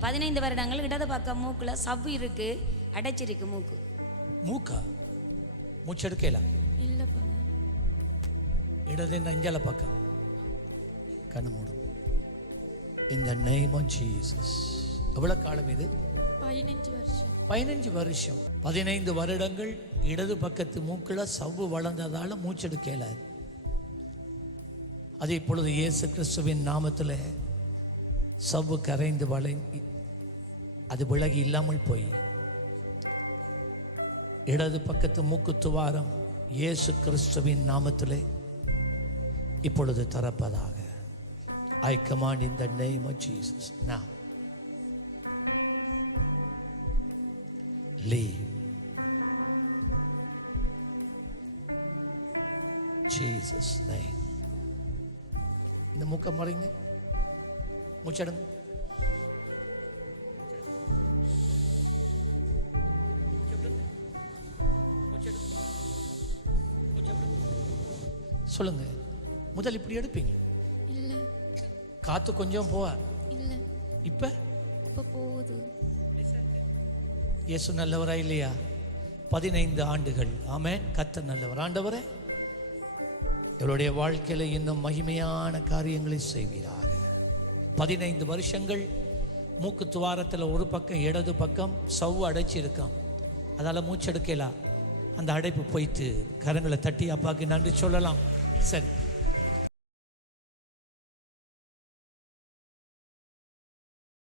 பதினைந்து வருடங்கள் இடது பக்கம் மூக்குல சவ்வு இருக்கு அடைச்சிருக்கு மூக்கு. மூக்கா? மூச்செடுக்கலாம் இல்லைப்பா இடது நெஞ்சல பக்கம்? கண்ணு மூடும். இந்த name of ஜீசஸ் எவ்வளவு காலம் இது? பதினஞ்சு வருஷம். பதினஞ்சு வருஷம். பதினைந்து வருடங்கள் இடது பக்கத்து மூக்குல சவ்வு வளர்ந்ததால மூச்செடுக்கல? அது இப்பொழுது இயேசு கிறிஸ்துவின் நாமத்தில் சவ்வு கரைந்து வளைந்து அது விலகி இல்லாமல் போய். இடது பக்கத்து மூக்கு துவாரம் இயேசு கிறிஸ்துவின் நாமத்திலே இப்பொழுது திறப்பதாக. I command in the name of Jesus now leave Jesus name இந்த மூக்க மறைங்க. மூச்சடுங்க. சொல்லுங்க. முதல் இப்படி எடுப்பீங்க? இல்லை. காத்து கொஞ்சம் போவ? இல்லை. இப்ப? இப்போ போகுது. இயேசு நல்லவரா இல்லையா? பதினைந்து ஆண்டுகள். ஆமென். கத்த நல்லவர். ஆண்டவரே இவருடைய வாழ்க்கையில இன்னும் மகிமையான காரியங்களை செய்வீராக பதினைந்து வருஷங்கள் மூக்கு துவாரத்தில் ஒரு பக்கம் இடது பக்கம் சவ்வு அடைச்சி இருக்கான் அதால் மூச்செடுக்கலாம் அந்த அடைப்பு போயிட்டு கரங்களை தட்டி அப்பாவுக்கு நன்றி சொல்லலாம். சரி.